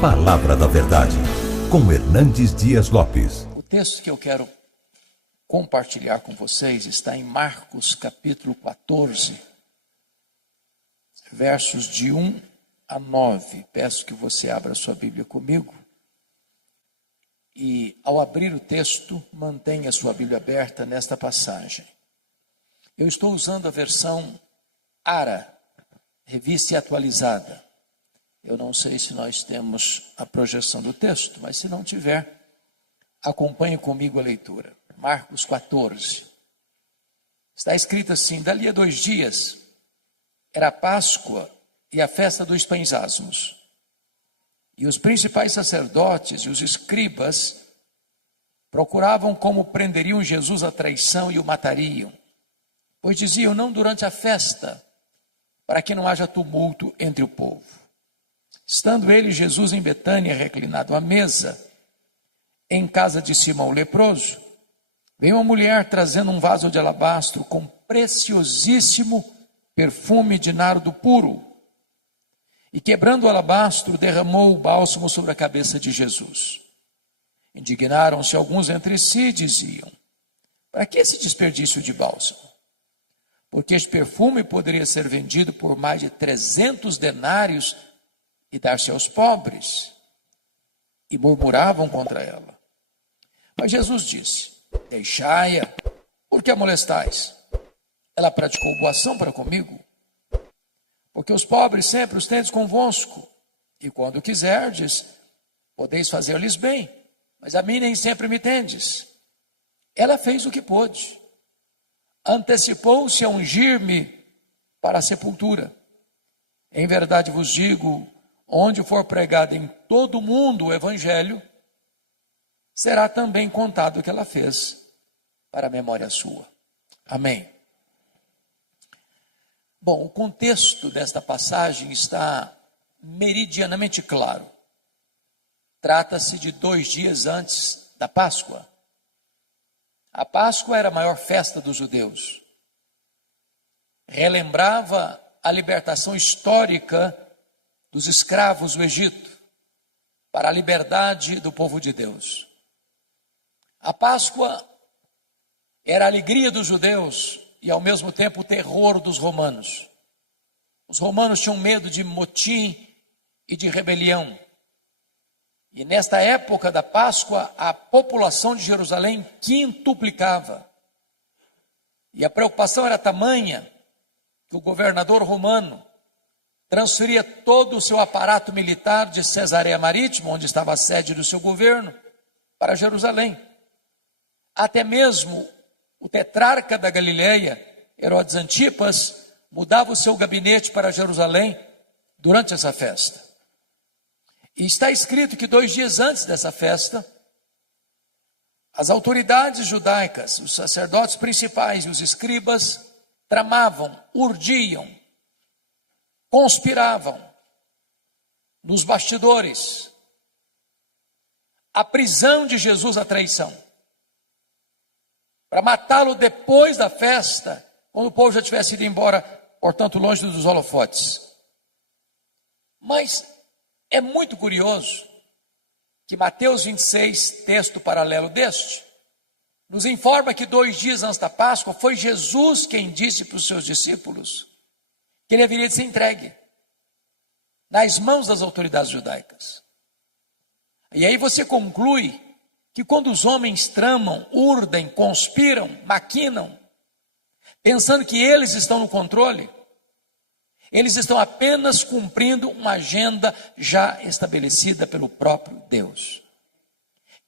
Palavra da Verdade, com Hernandes Dias Lopes. O texto que eu quero compartilhar com vocês está em Marcos capítulo 14, versos de 1 a 9. Peço que você abra sua Bíblia comigo. E ao abrir o texto, mantenha sua Bíblia aberta nesta passagem. Eu estou usando a versão ARA, revista e atualizada. Eu não sei se nós temos a projeção do texto, mas se não tiver, acompanhe comigo a leitura. Marcos 14. Está escrito assim: dali a 2 dias, era a Páscoa e a festa dos pães asmos. E os principais sacerdotes e os escribas procuravam como prenderiam Jesus à traição e o matariam. Pois diziam: não durante a festa, para que não haja tumulto entre o povo. Estando ele, Jesus, em Betânia, reclinado à mesa, em casa de Simão o leproso, veio uma mulher trazendo um vaso de alabastro com preciosíssimo perfume de nardo puro. E quebrando o alabastro, derramou o bálsamo sobre a cabeça de Jesus. Indignaram-se alguns entre si e diziam: para que esse desperdício de bálsamo? Porque este perfume poderia ser vendido por mais de 300 denários e dar-se aos pobres. E murmuravam contra ela. Mas Jesus disse: deixai-a, por que a molestais? Ela praticou boa ação para comigo. Porque os pobres sempre os tendes convosco, e quando quiserdes, podeis fazer-lhes bem, mas a mim nem sempre me tendes. Ela fez o que pôde. Antecipou-se a ungir-me para a sepultura. Em verdade vos digo, onde for pregado em todo o mundo o evangelho, será também contado o que ela fez para a memória sua. Amém. Bom, o contexto desta passagem está meridianamente claro. Trata-se de 2 dias antes da Páscoa. A Páscoa era a maior festa dos judeus. Relembrava a libertação histórica dos escravos do Egito para a liberdade do povo de Deus. A Páscoa era a alegria dos judeus e ao mesmo tempo o terror dos romanos. Os romanos tinham medo de motim e de rebelião. E nesta época da Páscoa, a população de Jerusalém quintuplicava. E a preocupação era tamanha que o governador romano transferia todo o seu aparato militar de Cesareia Marítima, onde estava a sede do seu governo, para Jerusalém. Até mesmo o tetrarca da Galileia, Herodes Antipas, mudava o seu gabinete para Jerusalém durante essa festa. E está escrito que 2 dias antes dessa festa, as autoridades judaicas, os sacerdotes principais e os escribas tramavam, urdiam, conspiravam nos bastidores a prisão de Jesus à traição, para matá-lo depois da festa, quando o povo já tivesse ido embora, portanto longe dos holofotes. Mas é muito curioso que Mateus 26, texto paralelo deste, nos informa que 2 dias antes da Páscoa, foi Jesus quem disse para os seus discípulos que ele haveria de ser entregue nas mãos das autoridades judaicas. E aí você conclui que quando os homens tramam, urdem, conspiram, maquinam, pensando que eles estão no controle, eles estão apenas cumprindo uma agenda já estabelecida pelo próprio Deus.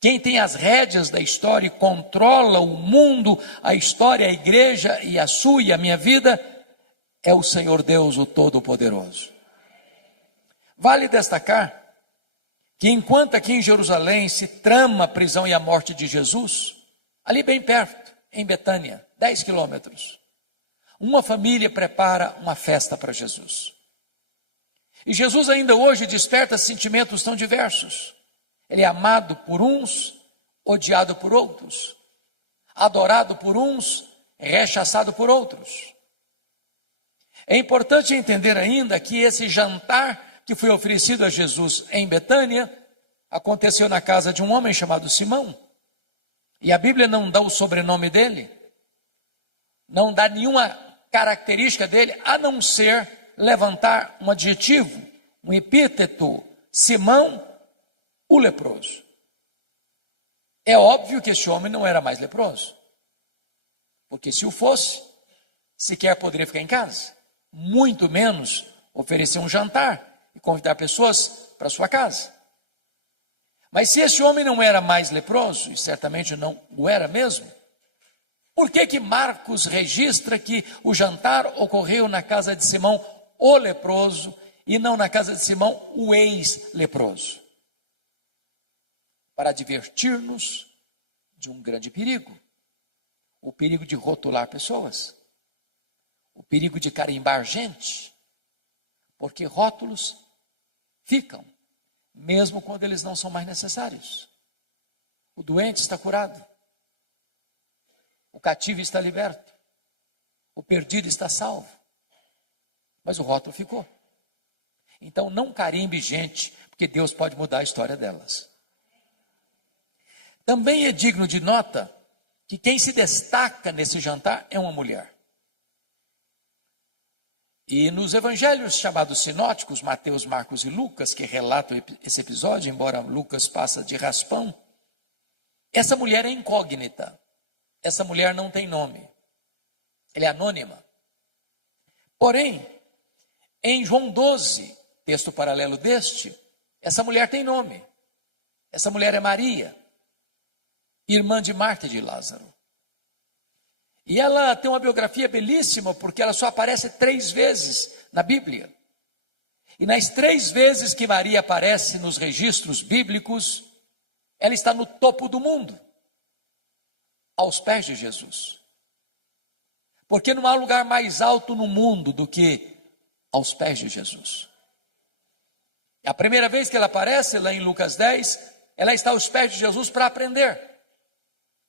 Quem tem as rédeas da história e controla o mundo, a história, a igreja e a sua e a minha vida, é o Senhor Deus, o Todo-Poderoso. Vale destacar que enquanto aqui em Jerusalém se trama a prisão e a morte de Jesus, ali bem perto, em Betânia, 10 quilômetros, uma família prepara uma festa para Jesus. E Jesus ainda hoje desperta sentimentos tão diversos. Ele é amado por uns, odiado por outros, adorado por uns, rechaçado por outros. É importante entender ainda que esse jantar que foi oferecido a Jesus em Betânia aconteceu na casa de um homem chamado Simão. E a Bíblia não dá o sobrenome dele, não dá nenhuma característica dele, a não ser levantar um adjetivo, um epíteto: Simão, o leproso. É óbvio que esse homem não era mais leproso, porque se o fosse, sequer poderia ficar em casa, muito menos oferecer um jantar e convidar pessoas para sua casa. Mas se esse homem não era mais leproso, e certamente não o era mesmo, por que Marcos registra que o jantar ocorreu na casa de Simão, o leproso, e não na casa de Simão, o ex-leproso? Para advertir-nos de um grande perigo, o perigo de rotular pessoas, o perigo de carimbar gente, porque rótulos ficam, mesmo quando eles não são mais necessários. O doente está curado, o cativo está liberto, o perdido está salvo, mas o rótulo ficou. Então não carimbe gente, porque Deus pode mudar a história delas. Também é digno de nota que quem se destaca nesse jantar é uma mulher. E nos evangelhos chamados sinóticos, Mateus, Marcos e Lucas, que relatam esse episódio, embora Lucas passa de raspão, essa mulher é incógnita. Essa mulher não tem nome. Ela é anônima. Porém, em João 12, texto paralelo deste, essa mulher tem nome. Essa mulher é Maria, irmã de Marta e de Lázaro. E ela tem uma biografia belíssima, porque ela só aparece 3 vezes na Bíblia. E nas 3 vezes que Maria aparece nos registros bíblicos, ela está no topo do mundo, aos pés de Jesus. Porque não há lugar mais alto no mundo do que aos pés de Jesus. A primeira vez que ela aparece, lá em Lucas 10, ela está aos pés de Jesus para aprender.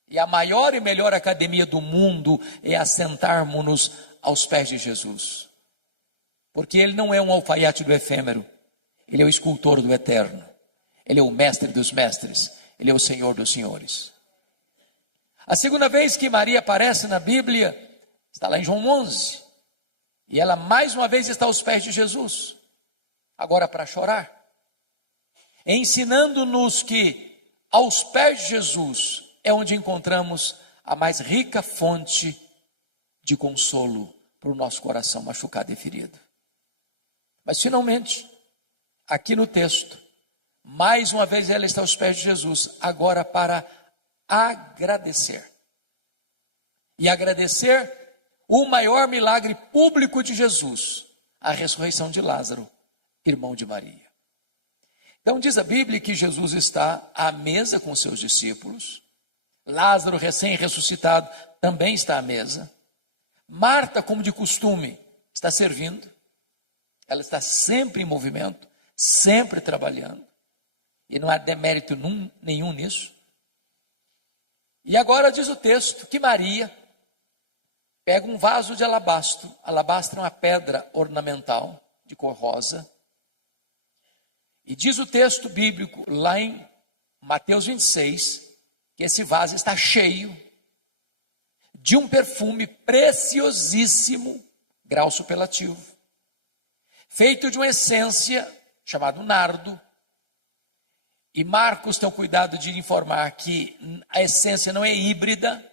E a maior e melhor academia do mundo é assentarmos-nos aos pés de Jesus. Porque ele não é um alfaiate do efêmero, ele é o escultor do eterno, ele é o mestre dos mestres, ele é o Senhor dos senhores. A segunda vez que Maria aparece na Bíblia, está lá em João 11, e ela mais uma vez está aos pés de Jesus, agora para chorar, ensinando-nos que aos pés de Jesus é onde encontramos a mais rica fonte de consolo para o nosso coração machucado e ferido. Mas finalmente, aqui no texto, mais uma vez ela está aos pés de Jesus, agora para agradecer. E agradecer o maior milagre público de Jesus, a ressurreição de Lázaro, irmão de Maria. Então diz a Bíblia que Jesus está à mesa com seus discípulos, Lázaro, recém-ressuscitado, também está à mesa. Marta, como de costume, está servindo. Ela está sempre em movimento, sempre trabalhando. E não há demérito nenhum nisso. E agora diz o texto que Maria pega um vaso de alabastro. Alabastro é uma pedra ornamental de cor rosa. E diz o texto bíblico lá em Mateus 26, que esse vaso está cheio de um perfume preciosíssimo, grau superlativo, feito de uma essência chamada nardo. E Marcos tem o cuidado de informar que a essência não é híbrida,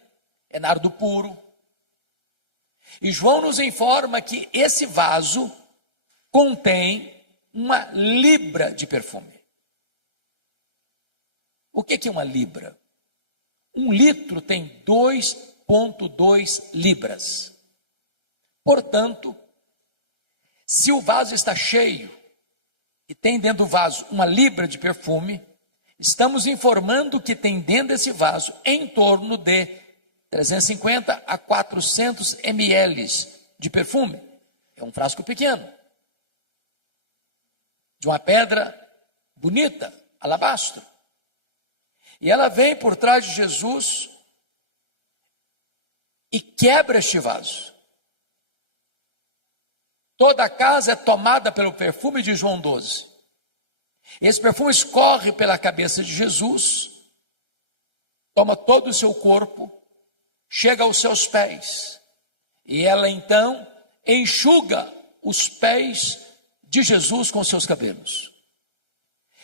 é nardo puro. E João nos informa que esse vaso contém 1 libra de perfume. O que é 1 libra? 1 litro tem 2,2 libras. Portanto, se o vaso está cheio e tem dentro do vaso 1 libra de perfume, estamos informando que tem dentro desse vaso em torno de 350 a 400 ml de perfume. É um frasco pequeno, de uma pedra bonita, alabastro. E ela vem por trás de Jesus e quebra este vaso. Toda a casa é tomada pelo perfume de João 12. Esse perfume escorre pela cabeça de Jesus, toma todo o seu corpo, chega aos seus pés. E ela então enxuga os pés de Jesus com seus cabelos.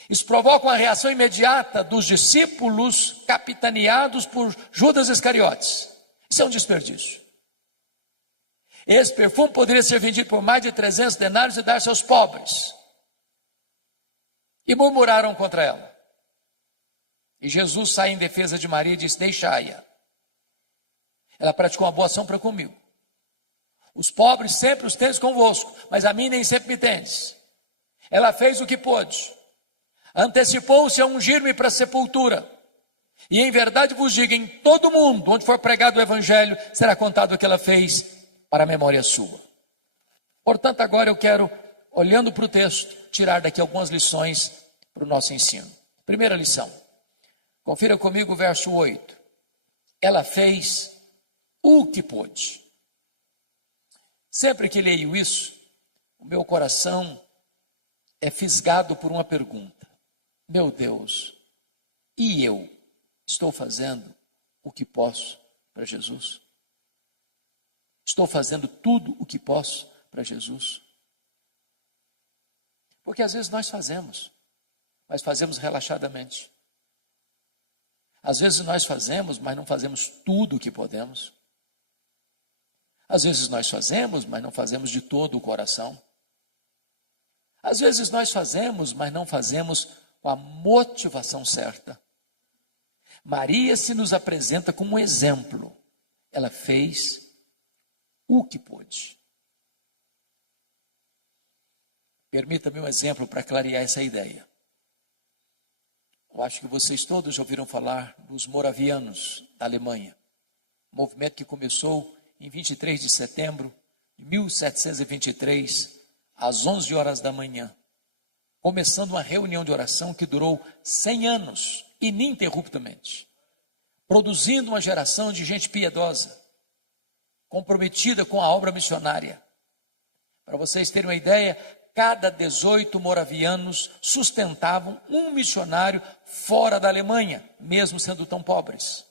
Isso provoca uma reação imediata dos discípulos capitaneados por Judas Iscariotes. Isso é um desperdício. Esse perfume poderia ser vendido por mais de 300 denários e dar-se aos pobres. E murmuraram contra ela. E Jesus sai em defesa de Maria e diz: deixai-a. Ela praticou uma boa ação para comigo. Os pobres sempre os tendes convosco, mas a mim nem sempre me tendes. Ela fez o que pôde. Antecipou-se a ungir-me para a sepultura. E em verdade vos digo, em todo mundo, onde for pregado o evangelho, será contado o que ela fez para a memória sua. Portanto, agora eu quero, olhando para o texto, tirar daqui algumas lições para o nosso ensino. Primeira lição. Confira comigo o verso 8. Ela fez o que pôde. Sempre que leio isso, o meu coração é fisgado por uma pergunta. Meu Deus, e eu estou fazendo o que posso para Jesus? Estou fazendo tudo o que posso para Jesus? Porque às vezes nós fazemos, mas fazemos relaxadamente. Às vezes nós fazemos, mas não fazemos tudo o que podemos. Às vezes nós fazemos, mas não fazemos de todo o coração. Às vezes nós fazemos, mas não fazemos com a motivação certa. Maria se nos apresenta como um exemplo. Ela fez o que pôde. Permita-me um exemplo para clarear essa ideia. Eu acho que vocês todos já ouviram falar dos moravianos da Alemanha. Movimento que começou em 23 de setembro de 1723, às 11 horas da manhã. Começando uma reunião de oração que durou 100 anos, ininterruptamente. Produzindo uma geração de gente piedosa, comprometida com a obra missionária. Para vocês terem uma ideia, cada 18 moravianos sustentavam um missionário fora da Alemanha, mesmo sendo tão pobres.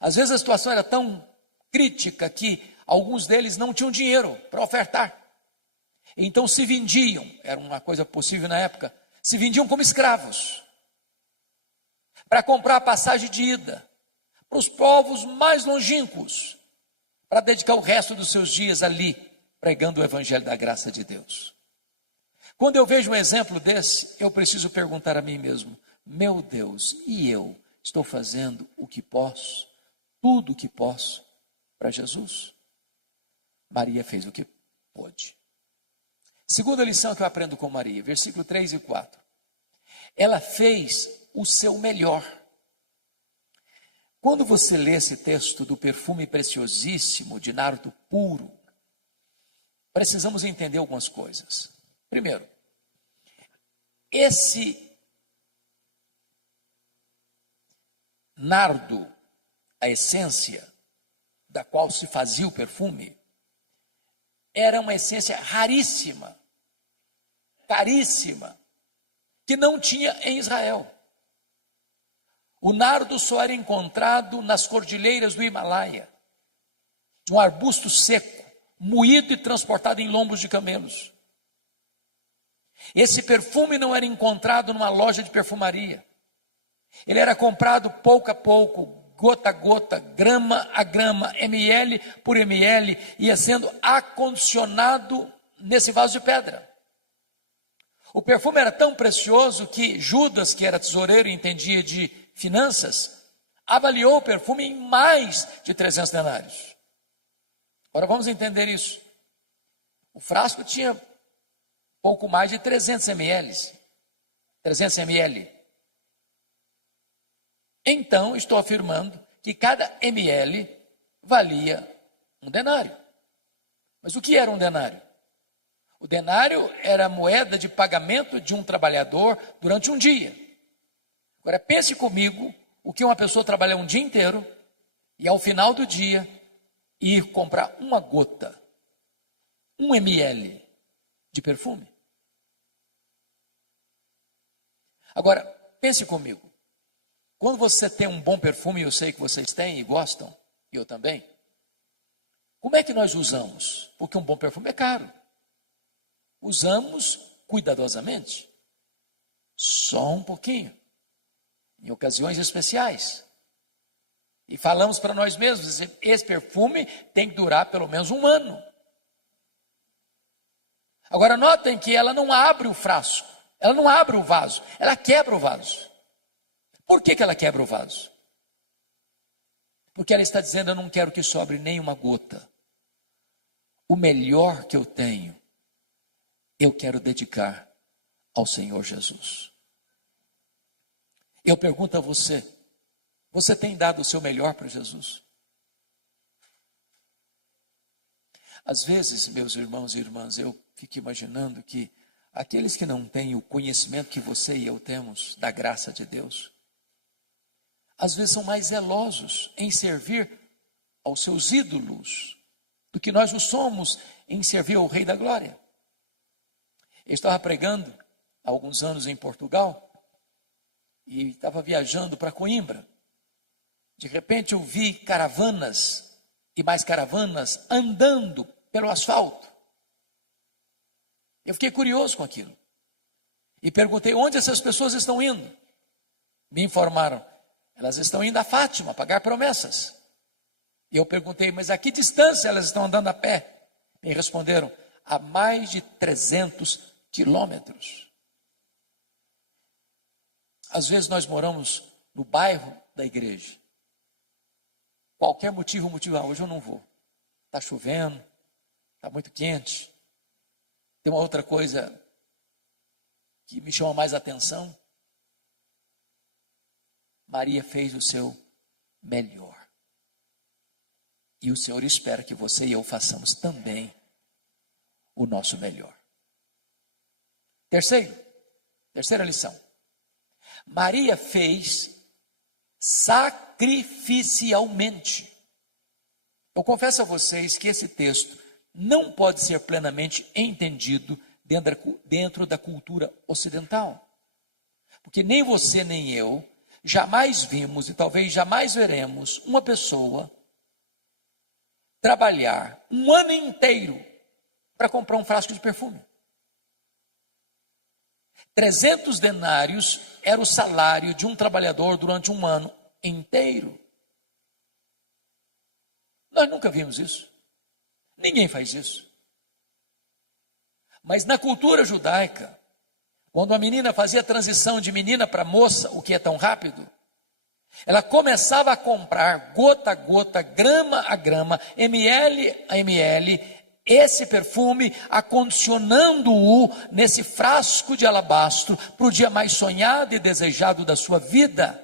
Às vezes a situação era tão crítica que alguns deles não tinham dinheiro para ofertar. Então se vendiam, era uma coisa possível na época, se vendiam como escravos, para comprar a passagem de ida, para os povos mais longínquos, para dedicar o resto dos seus dias ali, pregando o evangelho da graça de Deus. Quando eu vejo um exemplo desse, eu preciso perguntar a mim mesmo, meu Deus, e eu estou fazendo o que posso, tudo o que posso para Jesus? Maria fez o que pôde. Segunda lição que eu aprendo com Maria, versículo 3 e 4. Ela fez o seu melhor. Quando você lê esse texto do perfume preciosíssimo de nardo puro, precisamos entender algumas coisas. Primeiro, esse nardo, a essência da qual se fazia o perfume, era uma essência raríssima, caríssima, que não tinha em Israel. O nardo só era encontrado nas cordilheiras do Himalaia, de um arbusto seco, moído e transportado em lombos de camelos. Esse perfume não era encontrado numa loja de perfumaria. Ele era comprado pouco a pouco, gota a gota, grama a grama, ml por ml, ia sendo acondicionado nesse vaso de pedra. O perfume era tão precioso que Judas, que era tesoureiro e entendia de finanças, avaliou o perfume em mais de 300 denários. Agora vamos entender isso. O frasco tinha pouco mais de 300 ml. 300 ml. Então, estou afirmando que cada ml valia um denário. Mas o que era um denário? O denário era a moeda de pagamento de um trabalhador durante um dia. Agora, pense comigo o que uma pessoa trabalha um dia inteiro e ao final do dia ir comprar uma gota 1 ml de perfume. Agora, pense comigo. Quando você tem um bom perfume, eu sei que vocês têm e gostam, e eu também. Como é que nós usamos? Porque um bom perfume é caro. Usamos cuidadosamente. Só um pouquinho. Em ocasiões especiais. E falamos para nós mesmos, esse perfume tem que durar pelo menos 1 ano. Agora notem que ela não abre o frasco, ela não abre o vaso, ela quebra o vaso. Por que ela quebra o vaso? Porque ela está dizendo, eu não quero que sobre nem uma gota. O melhor que eu tenho, eu quero dedicar ao Senhor Jesus. Eu pergunto a você, você tem dado o seu melhor para Jesus? Às vezes, meus irmãos e irmãs, eu fico imaginando que aqueles que não têm o conhecimento que você e eu temos da graça de Deus, às vezes são mais zelosos em servir aos seus ídolos do que nós o somos em servir ao Rei da Glória. Eu estava pregando há alguns anos em Portugal e estava viajando para Coimbra. De repente eu vi caravanas e mais caravanas andando pelo asfalto. Eu fiquei curioso com aquilo e perguntei onde essas pessoas estão indo. Me informaram, elas estão indo a Fátima pagar promessas. E eu perguntei, mas a que distância elas estão andando a pé? Me responderam, a mais de 300 quilômetros. Às vezes nós moramos no bairro da igreja. Qualquer motivo, hoje eu não vou. Está chovendo, está muito quente. Tem uma outra coisa que me chama mais atenção. Maria fez o seu melhor. E o Senhor espera que você e eu façamos também o nosso melhor. Terceira lição. Maria fez sacrificialmente. Eu confesso a vocês que esse texto não pode ser plenamente entendido dentro da cultura ocidental. Porque nem você nem eu jamais vimos e talvez jamais veremos uma pessoa trabalhar 1 ano inteiro para comprar um frasco de perfume. 300 denários era o salário de um trabalhador durante 1 ano inteiro. Nós nunca vimos isso. Ninguém faz isso. Mas na cultura judaica, quando a menina fazia a transição de menina para moça, o que é tão rápido, ela começava a comprar gota a gota, grama a grama, ml a ml, esse perfume, acondicionando-o nesse frasco de alabastro para o dia mais sonhado e desejado da sua vida,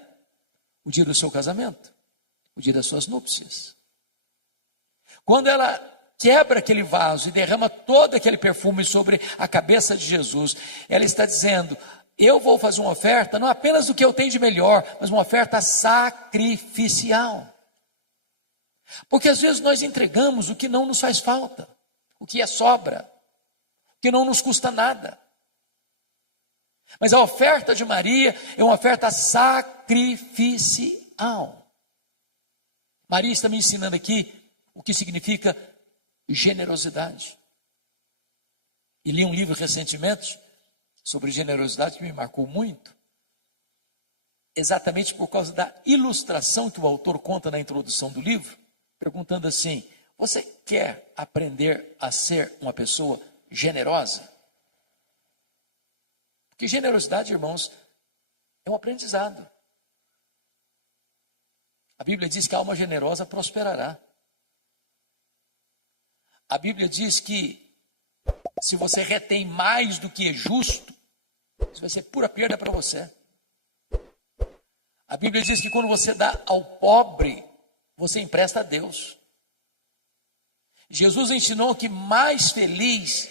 o dia do seu casamento, o dia das suas núpcias. Quando ela quebra aquele vaso e derrama todo aquele perfume sobre a cabeça de Jesus, ela está dizendo, eu vou fazer uma oferta, não apenas do que eu tenho de melhor, mas uma oferta sacrificial. Porque às vezes nós entregamos o que não nos faz falta, o que é sobra, o que não nos custa nada. Mas a oferta de Maria é uma oferta sacrificial. Maria está me ensinando aqui o que significa generosidade. E li um livro recentemente sobre generosidade que me marcou muito, exatamente por causa da ilustração que o autor conta na introdução do livro, perguntando assim, você quer aprender a ser uma pessoa generosa? Porque generosidade, irmãos, é um aprendizado. A Bíblia diz que a alma generosa prosperará. A Bíblia diz que se você retém mais do que é justo, isso vai ser pura perda para você. A Bíblia diz que quando você dá ao pobre, você empresta a Deus. Jesus ensinou que mais feliz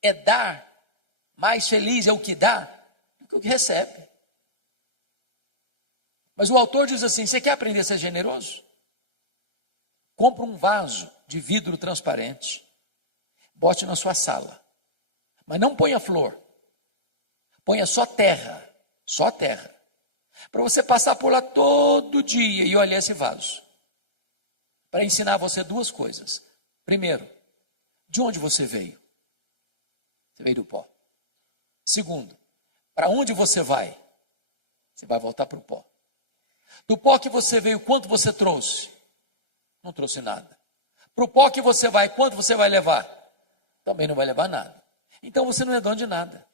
é dar, mais feliz é o que dá do que o que recebe. Mas o autor diz assim, você quer aprender a ser generoso? Compra um vaso de vidro transparente, bote na sua sala. Mas não ponha flor. Ponha só terra. Só terra. Para você passar por lá todo dia e olhar esse vaso. Para ensinar você duas coisas. Primeiro, de onde você veio? Você veio do pó. Segundo, para onde você vai? Você vai voltar para o pó. Do pó que você veio, quanto você trouxe? Não trouxe nada. Para o pó que você vai, quanto você vai levar? Também não vai levar nada. Então você não é dono de nada.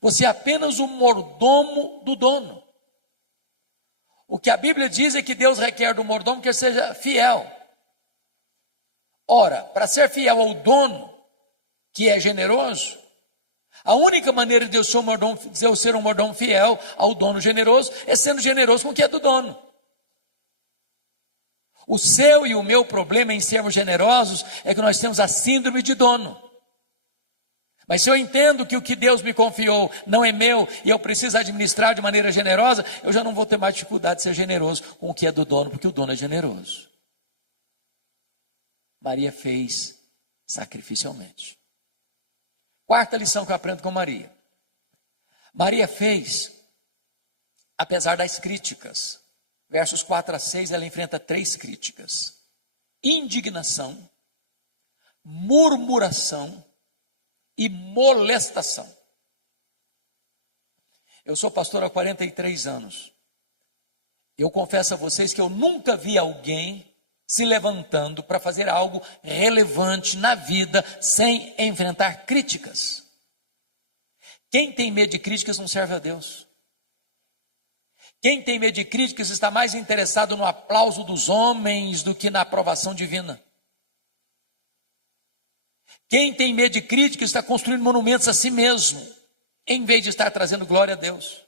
Você é apenas o mordomo do dono. O que a Bíblia diz é que Deus requer do mordomo que ele seja fiel. Ora, para ser fiel ao dono, que é generoso, a única maneira de eu ser um mordomo fiel ao dono generoso é sendo generoso com o que é do dono. O seu e o meu problema em sermos generosos é que nós temos a síndrome de dono. Mas se eu entendo que o que Deus me confiou não é meu e eu preciso administrar de maneira generosa, eu já não vou ter mais dificuldade de ser generoso com o que é do dono, porque o dono é generoso. Maria fez sacrificialmente. Quarta lição que eu aprendo com Maria. Maria fez, apesar das críticas. Versos 4 a 6, ela enfrenta 3 críticas: indignação, murmuração e molestação. Eu sou pastor há 43 anos. Eu confesso a vocês que eu nunca vi alguém se levantando para fazer algo relevante na vida sem enfrentar críticas. Quem tem medo de críticas não serve a Deus. Quem tem medo de críticas está mais interessado no aplauso dos homens do que na aprovação divina. Quem tem medo de críticas está construindo monumentos a si mesmo, em vez de estar trazendo glória a Deus.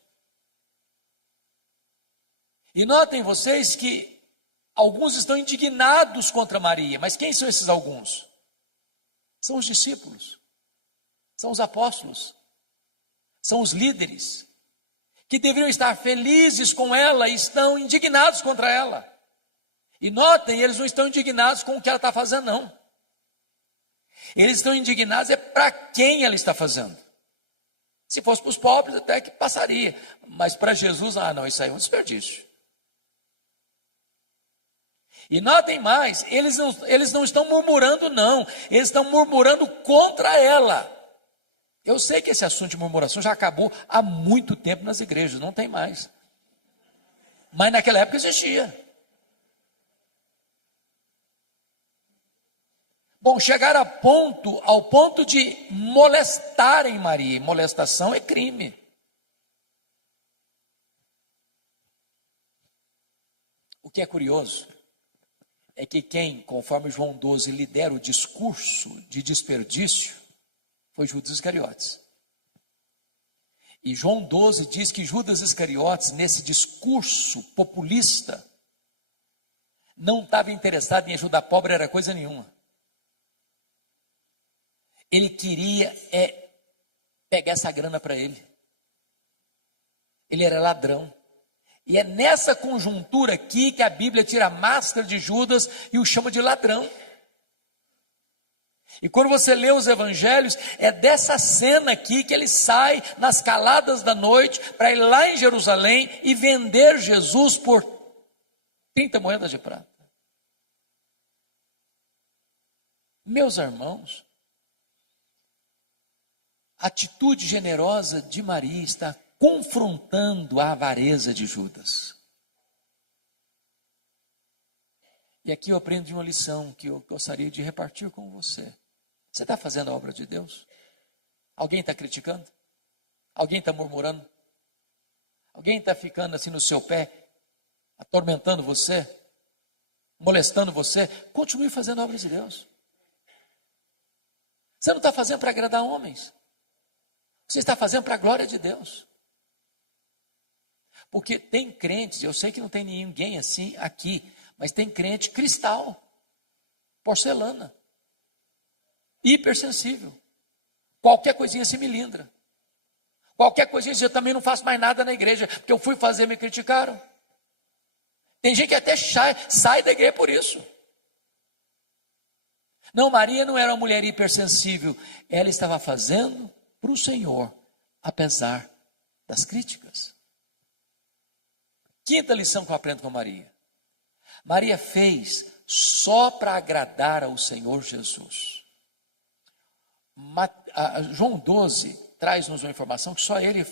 E notem vocês que alguns estão indignados contra Maria, mas quem são esses alguns? São os discípulos, são os apóstolos, são os líderes, que deveriam estar felizes com ela e estão indignados contra ela. E notem, eles não estão indignados com o que ela está fazendo, não. Eles estão indignados para quem ela está fazendo. Se fosse para os pobres, até que passaria. Mas para Jesus, não, isso aí é um desperdício. E notem mais, eles não estão murmurando, não. Eles estão murmurando contra ela. Eu sei que esse assunto de murmuração já acabou há muito tempo nas igrejas, não tem mais. Mas naquela época existia. Bom, chegaram ao ponto de molestarem Maria. Molestação é crime. O que é curioso é que quem, conforme João 12, lidera o discurso de desperdício foi Judas Iscariotes. E João 12 diz que Judas Iscariotes, nesse discurso populista, não estava interessado em ajudar pobre, era coisa nenhuma. Ele queria pegar essa grana para ele. Ele era ladrão. E é nessa conjuntura aqui que a Bíblia tira a máscara de Judas e o chama de ladrão. E quando você lê os evangelhos, é dessa cena aqui que ele sai nas caladas da noite para ir lá em Jerusalém e vender Jesus por 30 moedas de prata. Meus irmãos, a atitude generosa de Maria está confrontando a avareza de Judas. E aqui eu aprendo uma lição que eu gostaria de repartir com você. Você está fazendo a obra de Deus? Alguém está criticando? Alguém está murmurando? Alguém está ficando assim no seu pé, atormentando você, molestando você? Continue fazendo a obra de Deus. Você não está fazendo para agradar homens. Você está fazendo para a glória de Deus. Porque tem crentes, eu sei que não tem ninguém assim aqui, mas tem crente cristal, porcelana, hipersensível. Qualquer coisinha se melindra. Qualquer coisinha, eu também não faço mais nada na igreja, porque eu fui fazer, me criticaram. Tem gente que até sai da igreja por isso. Não, Maria não era uma mulher hipersensível. Ela estava fazendo para o Senhor, apesar das críticas. Quinta lição que eu aprendo com Maria. Maria fez só para agradar ao Senhor Jesus. João 12 traz-nos uma informação que só ele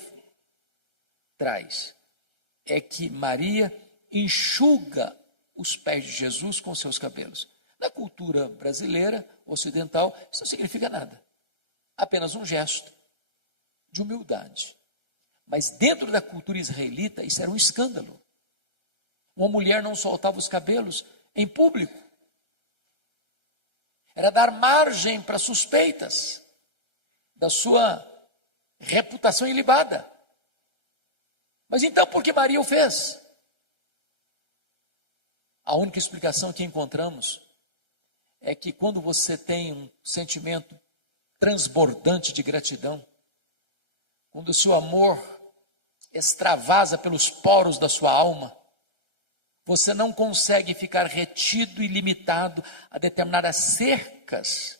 traz. É que Maria enxuga os pés de Jesus com seus cabelos. Na cultura brasileira, ocidental, isso não significa nada. Apenas um gesto de humildade. Mas dentro da cultura israelita, isso era um escândalo. Uma mulher não soltava os cabelos em público. Era dar margem para suspeitas da sua reputação ilibada. Mas então, por que Maria o fez? A única explicação que encontramos é que quando você tem um sentimento transbordante de gratidão, quando o seu amor extravasa pelos poros da sua alma, você não consegue ficar retido e limitado a determinadas cercas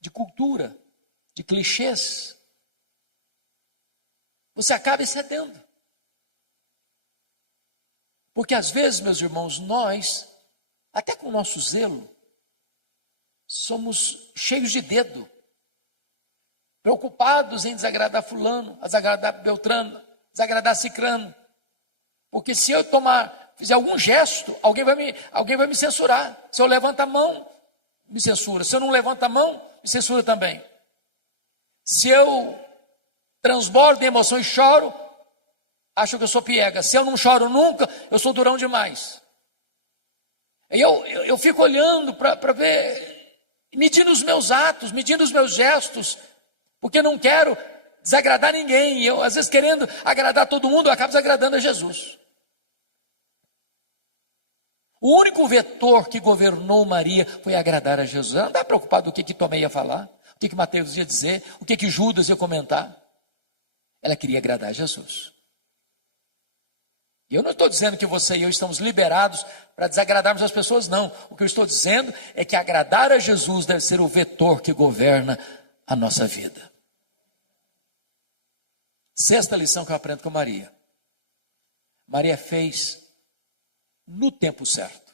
de cultura, de clichês. Você acaba excedendo. Porque às vezes, meus irmãos, nós, até com o nosso zelo, somos cheios de dedo, preocupados em desagradar fulano, desagradar Beltrano, desagradar Cicrano. Porque se eu fizer algum gesto, alguém vai me censurar. Se eu levanto a mão, me censura. Se eu não levanto a mão, me censura também. Se eu transbordo em emoção e choro, acho que eu sou piega. Se eu não choro nunca, eu sou durão demais. E eu fico olhando para ver, medindo os meus atos, medindo os meus gestos, porque eu não quero desagradar ninguém. Eu, às vezes, querendo agradar todo mundo, eu acabo desagradando a Jesus. O único vetor que governou Maria foi agradar a Jesus. Ela não está preocupada com o que Tomé ia falar, o que Mateus ia dizer, o que Judas ia comentar. Ela queria agradar a Jesus. E eu não estou dizendo que você e eu estamos liberados para desagradarmos as pessoas, não. O que eu estou dizendo é que agradar a Jesus deve ser o vetor que governa a nossa vida. Sexta lição que eu aprendo com Maria. Maria fez no tempo certo.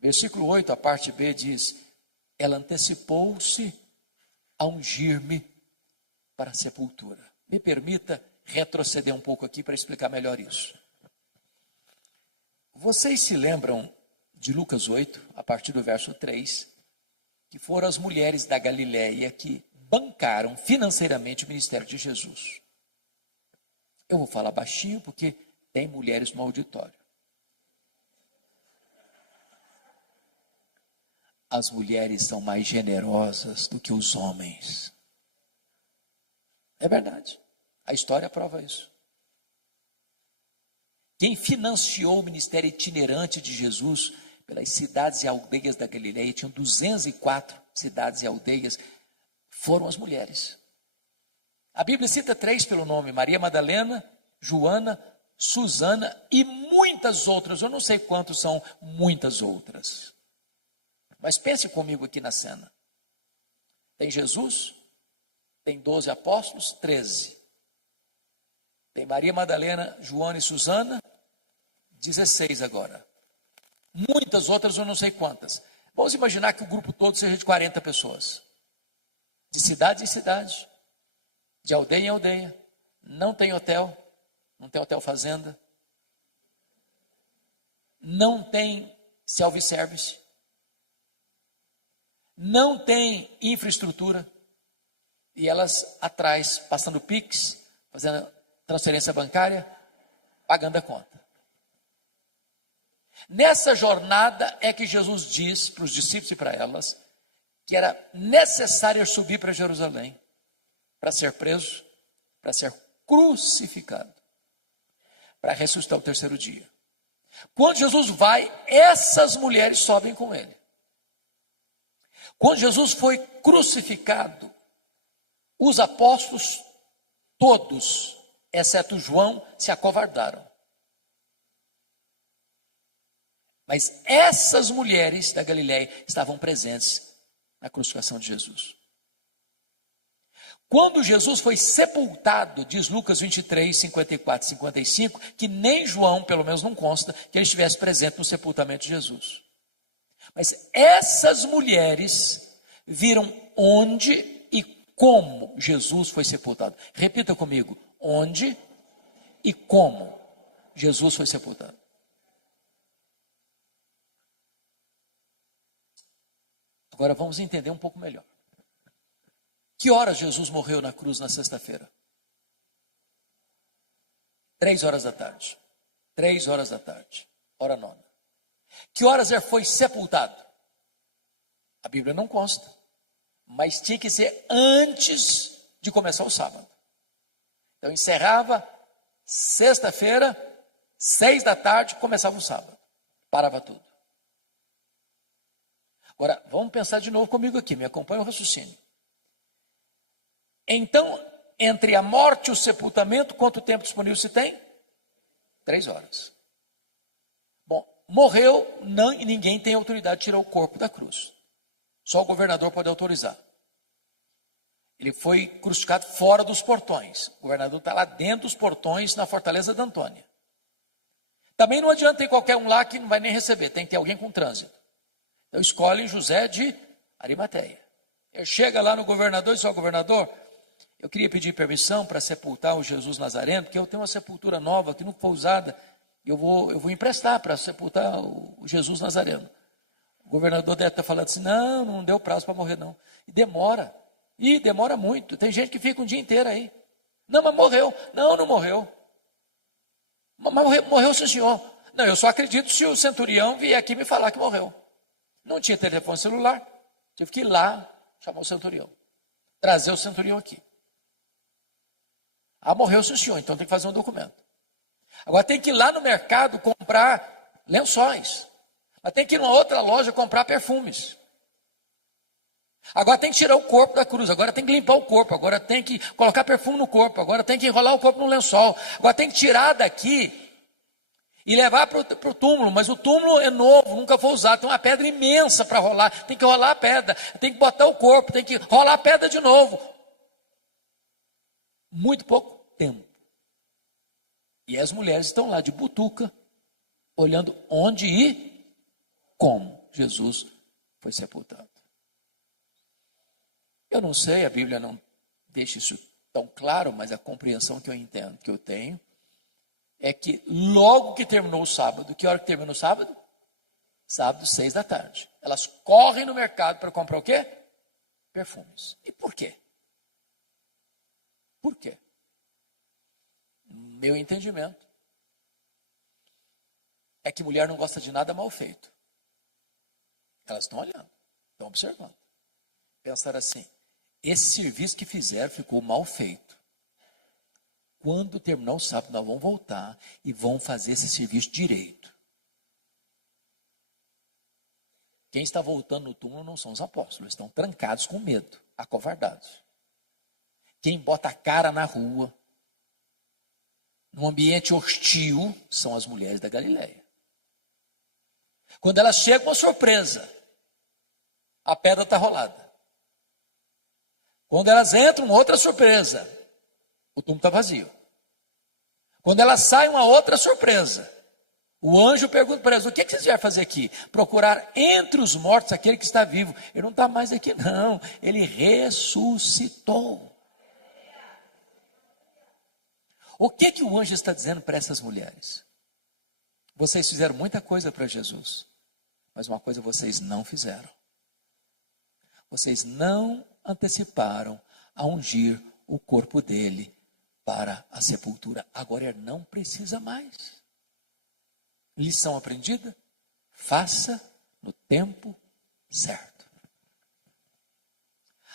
Versículo 8, a parte B diz: ela antecipou-se a ungir-me para a sepultura. Me permita retroceder um pouco aqui para explicar melhor isso. Vocês se lembram de Lucas 8, a partir do verso 3, que foram as mulheres da Galileia que bancaram financeiramente o ministério de Jesus. Eu vou falar baixinho porque tem mulheres no auditório. As mulheres são mais generosas do que os homens. É verdade. A história prova isso. Quem financiou o ministério itinerante de Jesus pelas cidades e aldeias da Galileia, tinham 204 cidades e aldeias, foram as mulheres. A Bíblia cita 3 pelo nome: Maria Madalena, Joana, Susana e muitas outras. Eu não sei quantos são muitas outras. Mas pense comigo aqui na cena. Tem Jesus, tem 12 apóstolos, 13. Tem Maria Madalena, Joana e Susana, 16 agora. Muitas outras, eu não sei quantas. Vamos imaginar que o grupo todo seja de 40 pessoas. De cidade em cidade, de aldeia em aldeia. Não tem hotel, não tem hotel fazenda. Não tem self-service. Não tem infraestrutura. E elas atrás, passando Pix, fazendo transferência bancária, pagando a conta. Nessa jornada é que Jesus diz para os discípulos e para elas que era necessário subir para Jerusalém para ser preso, para ser crucificado, para ressuscitar o terceiro dia. Quando Jesus vai, essas mulheres sobem com ele. Quando Jesus foi crucificado, os apóstolos todos, exceto João, se acovardaram. Mas essas mulheres da Galileia estavam presentes na crucificação de Jesus. Quando Jesus foi sepultado, diz Lucas 23, 54 e 55, que nem João, pelo menos não consta, que ele estivesse presente no sepultamento de Jesus. Mas essas mulheres viram onde e como Jesus foi sepultado. Repita comigo, onde e como Jesus foi sepultado. Agora vamos entender um pouco melhor. Que horas Jesus morreu na cruz na sexta-feira? 3 horas da tarde. 3 horas da tarde. Hora nona. Que horas ele foi sepultado? A Bíblia não consta. Mas tinha que ser antes de começar o sábado. Então encerrava sexta-feira, 6 da tarde, começava o sábado. Parava tudo. Agora, vamos pensar de novo comigo aqui, me acompanha o raciocínio. Então, entre a morte e o sepultamento, quanto tempo disponível se tem? 3 horas. Bom, morreu, ninguém tem autoridade de tirar o corpo da cruz. Só o governador pode autorizar. Ele foi crucificado fora dos portões. O governador está lá dentro dos portões, na fortaleza de Antônia. Também não adianta ter qualquer um lá que não vai nem receber, tem que ter alguém com trânsito. Então escolhem José de Arimateia. Ele chega lá no governador e diz: ó, governador, eu queria pedir permissão para sepultar o Jesus Nazareno, porque eu tenho uma sepultura nova que nunca foi usada, eu vou emprestar para sepultar o Jesus Nazareno. O governador deve estar falando assim: não deu prazo para morrer não. E demora. E demora muito. Tem gente que fica um dia inteiro aí. Não, mas morreu. Não morreu. Mas morreu sim, senhor. Não, eu só acredito se o centurião vier aqui me falar que morreu. Não tinha telefone celular. Tive que ir lá chamar o centurião. Trazer o centurião aqui. Ah, morreu sim, senhor. Então tem que fazer um documento. Agora tem que ir lá no mercado comprar lençóis. Mas tem que ir numa outra loja comprar perfumes. Agora tem que tirar o corpo da cruz, agora tem que limpar o corpo, agora tem que colocar perfume no corpo, agora tem que enrolar o corpo no lençol, agora tem que tirar daqui e levar para o túmulo, mas o túmulo é novo, nunca foi usado, tem uma pedra imensa para rolar, tem que rolar a pedra, tem que botar o corpo, tem que rolar a pedra de novo. Muito pouco tempo. E as mulheres estão lá de butuca, olhando onde e como Jesus foi sepultado. Eu não sei, a Bíblia não deixa isso tão claro, mas a compreensão que eu entendo, que eu tenho, é que logo que terminou o sábado, que hora que terminou o sábado? Sábado, 6 da tarde. Elas correm no mercado para comprar o quê? Perfumes. E por quê? Por quê? Meu entendimento é que mulher não gosta de nada mal feito. Elas estão olhando, estão observando. Pensaram assim: esse serviço que fizeram ficou mal feito. Quando terminar o sábado, nós vamos voltar e vamos fazer esse serviço direito. Quem está voltando no túmulo não são os apóstolos, estão trancados com medo, acovardados. Quem bota a cara na rua, num ambiente hostil, são as mulheres da Galileia. Quando elas chegam, uma surpresa, a pedra está rolada. Quando elas entram, outra surpresa, o túmulo está vazio. Quando elas saem, uma outra surpresa, o anjo pergunta para elas: o que vocês vieram fazer aqui? Procurar entre os mortos aquele que está vivo. Ele não está mais aqui não, ele ressuscitou. O que o anjo está dizendo para essas mulheres? Vocês fizeram muita coisa para Jesus, mas uma coisa vocês não fizeram. Vocês não anteciparam a ungir o corpo dele para a sepultura. Agora ele não precisa mais. Lição aprendida? Faça no tempo certo.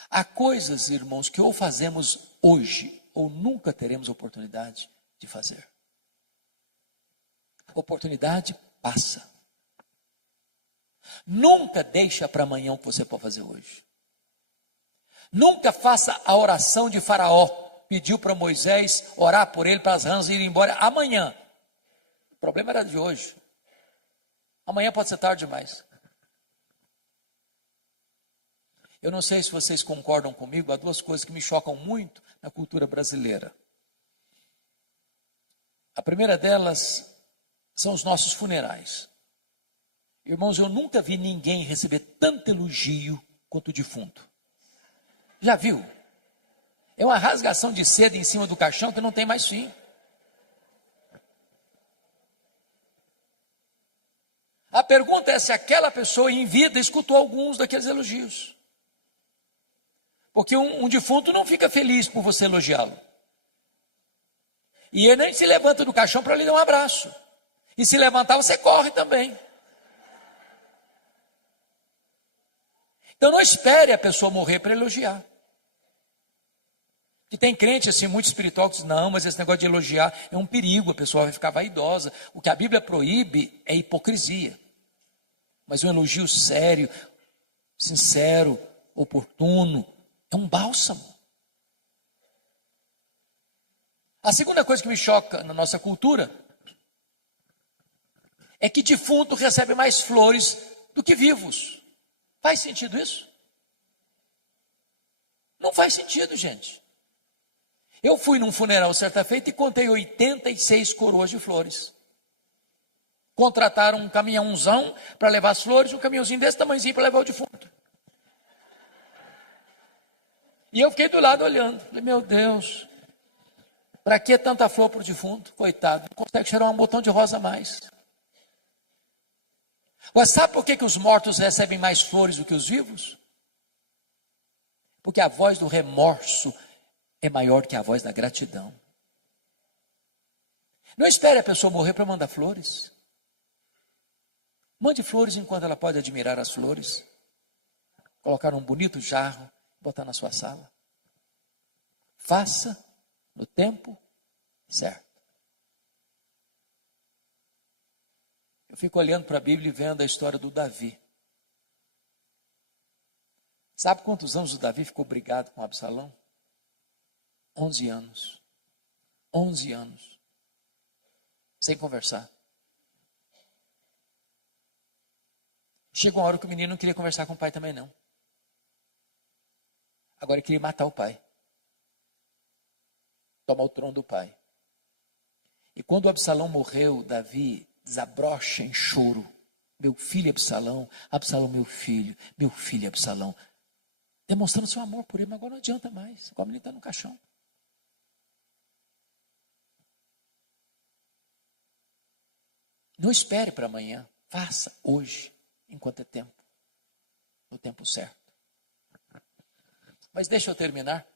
Há coisas, irmãos, que ou fazemos hoje ou nunca teremos oportunidade de fazer. Oportunidade passa. Nunca deixa para amanhã o que você pode fazer hoje. Nunca faça a oração de Faraó. Pediu para Moisés orar por ele, para as rãs irem embora amanhã. O problema era de hoje. Amanhã pode ser tarde demais. Eu não sei se vocês concordam comigo, há duas coisas que me chocam muito na cultura brasileira. A primeira delas são os nossos funerais. Irmãos, eu nunca vi ninguém receber tanto elogio quanto o defunto. Já viu? É uma rasgação de seda em cima do caixão que não tem mais fim. A pergunta é se aquela pessoa em vida escutou alguns daqueles elogios. Porque um defunto não fica feliz por você elogiá-lo. E ele nem se levanta do caixão para lhe dar um abraço. E se levantar, você corre também. Então não espere a pessoa morrer para elogiar. E tem crente assim, muito espiritual, que diz, não, mas esse negócio de elogiar é um perigo, a pessoa vai ficar vaidosa. O que a Bíblia proíbe é hipocrisia. Mas um elogio sério, sincero, oportuno, é um bálsamo. A segunda coisa que me choca na nossa cultura é que defunto recebe mais flores do que vivos. Faz sentido isso? Não faz sentido, gente. Eu fui num funeral certa feita e contei 86 coroas de flores. Contrataram um caminhãozão para levar as flores, um caminhãozinho desse tamanhozinho para levar o defunto. E eu fiquei do lado olhando. Falei, meu Deus, para que tanta flor para o defunto? Coitado, não consegue cheirar um botão de rosa a mais. Mas sabe por que os mortos recebem mais flores do que os vivos? Porque a voz do remorso é maior que a voz da gratidão. Não espere a pessoa morrer para mandar flores. Mande flores enquanto ela pode admirar as flores. Colocar um bonito jarro, botar na sua sala. Faça no tempo certo. Eu fico olhando para a Bíblia e vendo a história do Davi. Sabe quantos anos o Davi ficou brigado com Absalão? 11 anos. 11 anos. Sem conversar. Chegou uma hora que o menino não queria conversar com o pai também não. Agora ele queria matar o pai. Tomar o trono do pai. E quando o Absalão morreu, Davi desabrocha em choro. Meu filho Absalão, Absalão meu filho Absalão. Demonstrando seu amor por ele, mas agora não adianta mais. O menino está no caixão. Não espere para amanhã. Faça hoje, enquanto é tempo. No tempo certo. Mas deixa eu terminar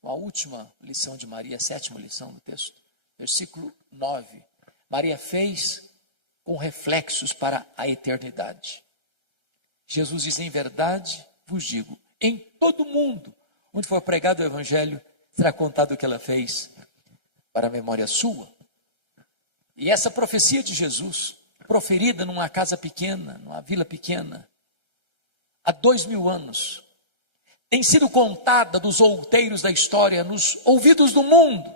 com a última lição de Maria, a sétima lição do texto. Versículo 9. Maria fez com reflexos para a eternidade. Jesus diz, em verdade vos digo, em todo mundo, onde for pregado o evangelho, será contado o que ela fez para a memória sua. E essa profecia de Jesus, proferida numa casa pequena, numa vila pequena, há 2000 anos, tem sido contada dos outeiros da história, nos ouvidos do mundo.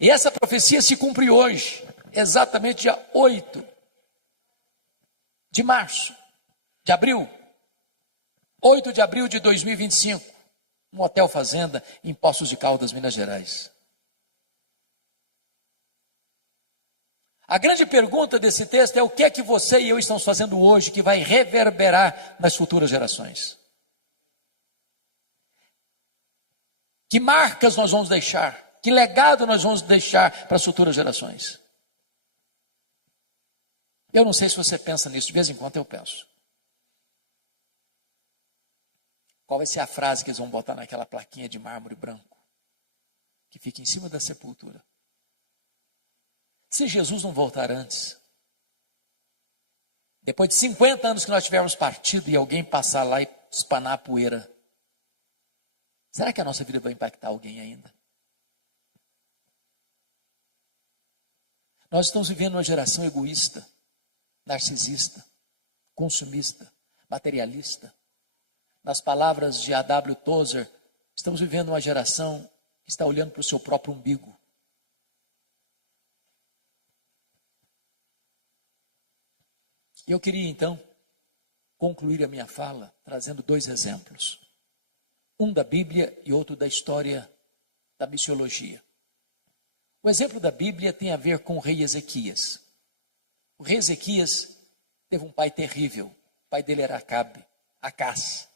E essa profecia se cumpre hoje, exatamente dia 8 de março, de abril, 8 de abril de 2025, um hotel fazenda em Poços de Caldas, Minas Gerais. A grande pergunta desse texto é o que é que você e eu estamos fazendo hoje que vai reverberar nas futuras gerações? Que marcas nós vamos deixar? Que legado nós vamos deixar para as futuras gerações? Eu não sei se você pensa nisso, de vez em quando eu penso. Qual vai ser a frase que eles vão botar naquela plaquinha de mármore branco que fica em cima da sepultura? Se Jesus não voltar antes, depois de 50 anos que nós tivermos partido e alguém passar lá e espanar a poeira, será que a nossa vida vai impactar alguém ainda? Nós estamos vivendo uma geração egoísta, narcisista, consumista, materialista. Nas palavras de A.W. Tozer, estamos vivendo uma geração que está olhando para o seu próprio umbigo. E eu queria então concluir a minha fala trazendo 2 exemplos. Um da Bíblia e outro da história da missiologia. O exemplo da Bíblia tem a ver com o rei Ezequias. O rei Ezequias teve um pai terrível. O pai dele era Acás,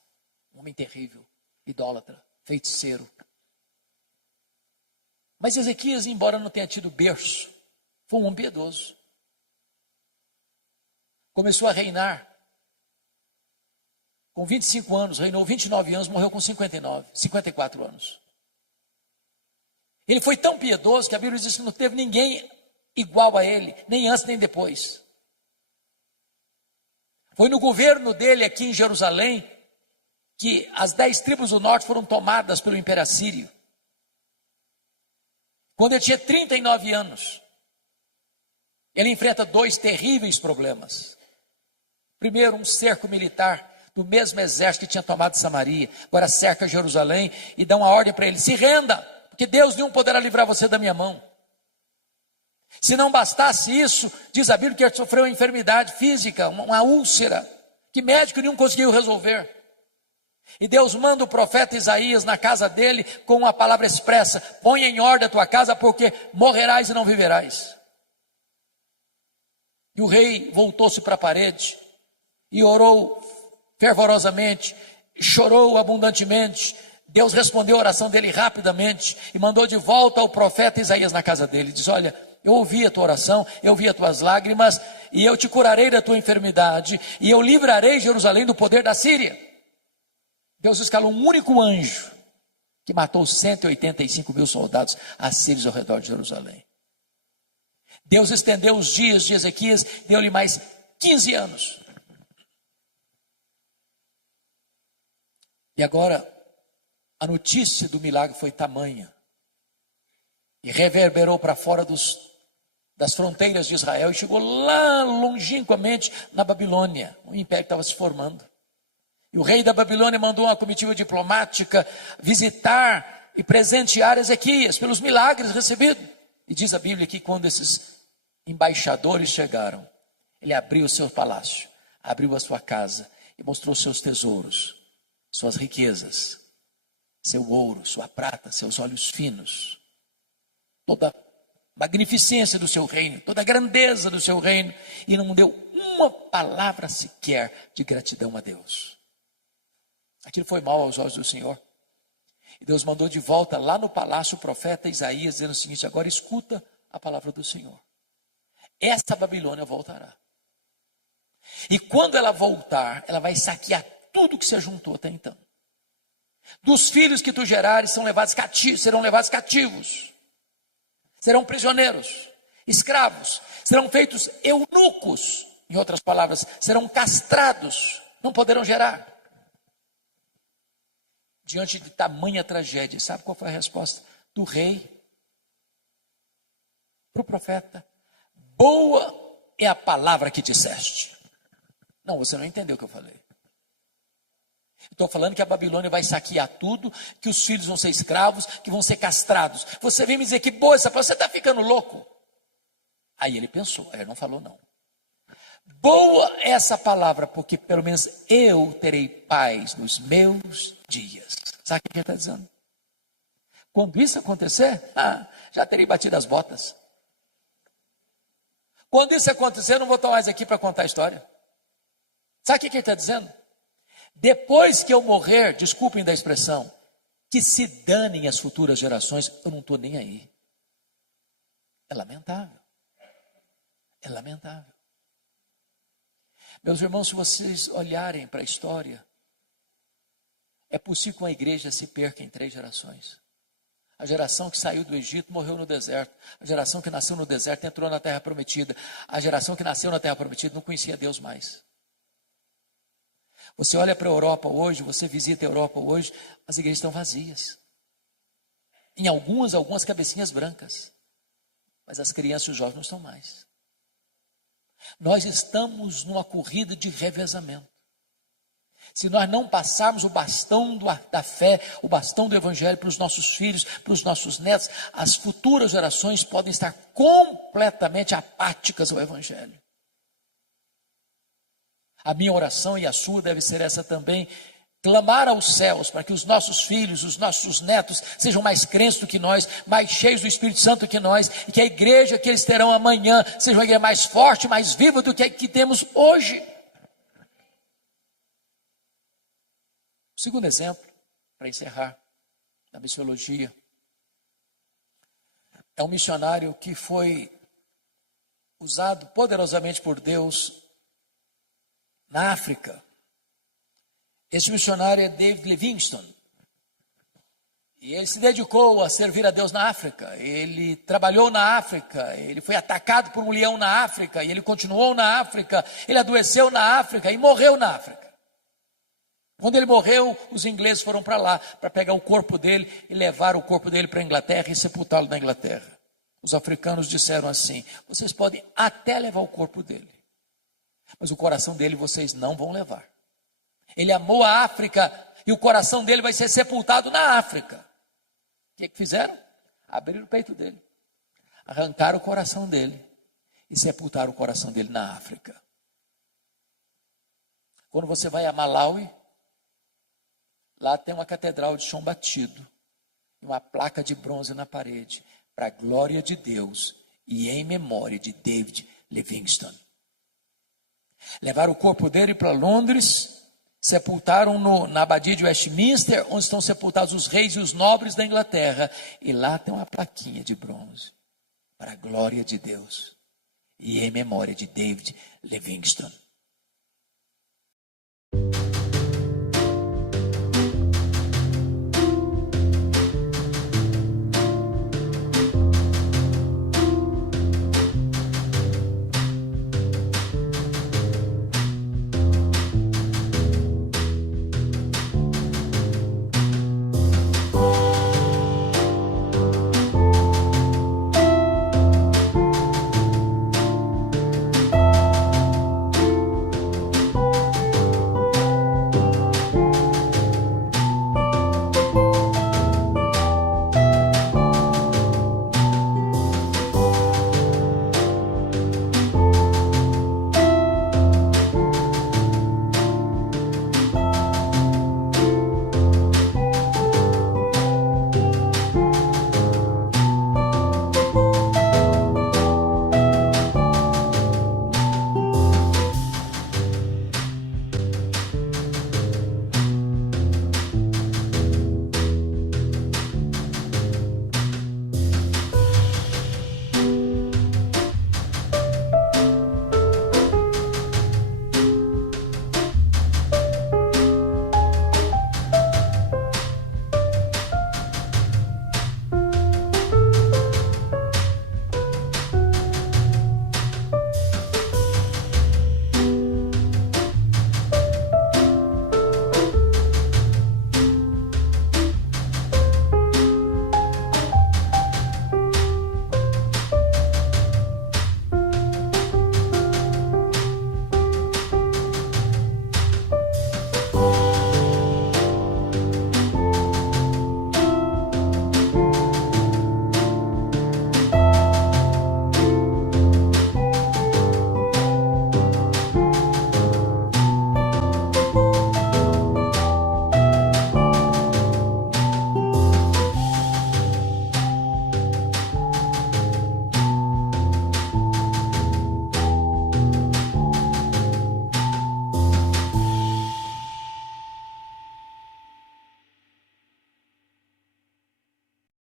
um homem terrível, idólatra, feiticeiro. Mas Ezequias, embora não tenha tido berço, foi um homem piedoso. Começou a reinar. Com 25 anos, reinou 29 anos, morreu com 54 anos. Ele foi tão piedoso que a Bíblia diz que não teve ninguém igual a ele, nem antes nem depois. Foi no governo dele aqui em Jerusalém que as 10 tribos do norte foram tomadas pelo Império Assírio. Quando ele tinha 39 anos, ele enfrenta 2 terríveis problemas. Primeiro, um cerco militar do mesmo exército que tinha tomado Samaria, agora cerca Jerusalém e dá uma ordem para ele: se renda, porque Deus nenhum poderá livrar você da minha mão. Se não bastasse isso, diz a Bíblia que ele sofreu uma enfermidade física, uma úlcera, que médico nenhum conseguiu resolver. E Deus manda o profeta Isaías na casa dele com uma palavra expressa: põe em ordem a tua casa, porque morrerás e não viverás. E o rei voltou-se para a parede e orou fervorosamente, chorou abundantemente. Deus respondeu a oração dele rapidamente e mandou de volta o profeta Isaías na casa dele. Diz: olha, eu ouvi a tua oração, eu ouvi as tuas lágrimas, e eu te curarei da tua enfermidade, e eu livrarei Jerusalém do poder da Síria. Deus escalou um único anjo que matou 185.000 soldados assírios ao redor de Jerusalém. Deus estendeu os dias de Ezequias, deu-lhe mais 15 anos. E agora, a notícia do milagre foi tamanha e reverberou para fora das fronteiras de Israel e chegou lá longínquamente na Babilônia, o império que estava se formando. E o rei da Babilônia mandou uma comitiva diplomática visitar e presentear Ezequias pelos milagres recebidos. E diz a Bíblia que quando esses embaixadores chegaram, ele abriu o seu palácio, abriu a sua casa e mostrou seus tesouros, suas riquezas, seu ouro, sua prata, seus olhos finos, toda a magnificência do seu reino, toda a grandeza do seu reino, e não deu uma palavra sequer de gratidão a Deus. Aquilo foi mal aos olhos do Senhor. E Deus mandou de volta lá no palácio o profeta Isaías, dizendo o seguinte: agora escuta a palavra do Senhor. Essa Babilônia voltará. E quando ela voltar, ela vai saquear tudo que se juntou até então. Dos filhos que tu gerares serão levados cativos. Serão prisioneiros, escravos, serão feitos eunucos. Em outras palavras, serão castrados, não poderão gerar. Diante de tamanha tragédia, sabe qual foi a resposta do rei para o profeta? Boa é a palavra que disseste. Não, você não entendeu o que eu falei. Estou falando que a Babilônia vai saquear tudo, que os filhos vão ser escravos, que vão ser castrados. Você vem me dizer que boa essa palavra, você está ficando louco. Aí ele pensou, ele não falou não. Boa é essa palavra, porque pelo menos eu terei paz nos meus dias. Sabe o que ele está dizendo? Quando isso acontecer, já terei batido as botas. Quando isso acontecer, eu não vou estar mais aqui para contar a história. Sabe o que ele está dizendo? Depois que eu morrer, desculpem da expressão, que se danem as futuras gerações, eu não estou nem aí. É lamentável. É lamentável. Meus irmãos, se vocês olharem para a história, é possível que uma igreja se perca em 3 gerações. A geração que saiu do Egito morreu no deserto. A geração que nasceu no deserto entrou na terra prometida. A geração que nasceu na terra prometida não conhecia Deus mais. Você olha para a Europa hoje, você visita a Europa hoje, as igrejas estão vazias. Em algumas cabecinhas brancas. Mas as crianças e os jovens não estão mais. Nós estamos numa corrida de revezamento. Se nós não passarmos o bastão da fé, o bastão do evangelho para os nossos filhos, para os nossos netos, as futuras gerações podem estar completamente apáticas ao evangelho. A minha oração e a sua deve ser essa também: clamar aos céus para que os nossos filhos, os nossos netos sejam mais crentes do que nós, mais cheios do Espírito Santo do que nós, e que a igreja que eles terão amanhã seja uma igreja mais forte, mais viva do que a que temos hoje. O segundo exemplo, para encerrar, da missiologia, é um missionário que foi usado poderosamente por Deus na África. Esse missionário é David Livingstone. E ele se dedicou a servir a Deus na África. Ele trabalhou na África. Ele foi atacado por um leão na África. E ele continuou na África. Ele adoeceu na África e morreu na África. Quando ele morreu, os ingleses foram para lá para pegar o corpo dele e levar o corpo dele para a Inglaterra e sepultá-lo na Inglaterra. Os africanos disseram assim: vocês podem até levar o corpo dele, mas o coração dele vocês não vão levar. Ele amou a África e o coração dele vai ser sepultado na África. O que fizeram? Abriram o peito dele, arrancaram o coração dele e sepultaram o coração dele na África. Quando você vai a Malawi, lá tem uma catedral de chão batido, uma placa de bronze na parede, para a glória de Deus e em memória de David Livingstone. Levaram o corpo dele para Londres, sepultaram na abadia de Westminster, onde estão sepultados os reis e os nobres da Inglaterra, e lá tem uma plaquinha de bronze, para a glória de Deus e em memória de David Livingstone.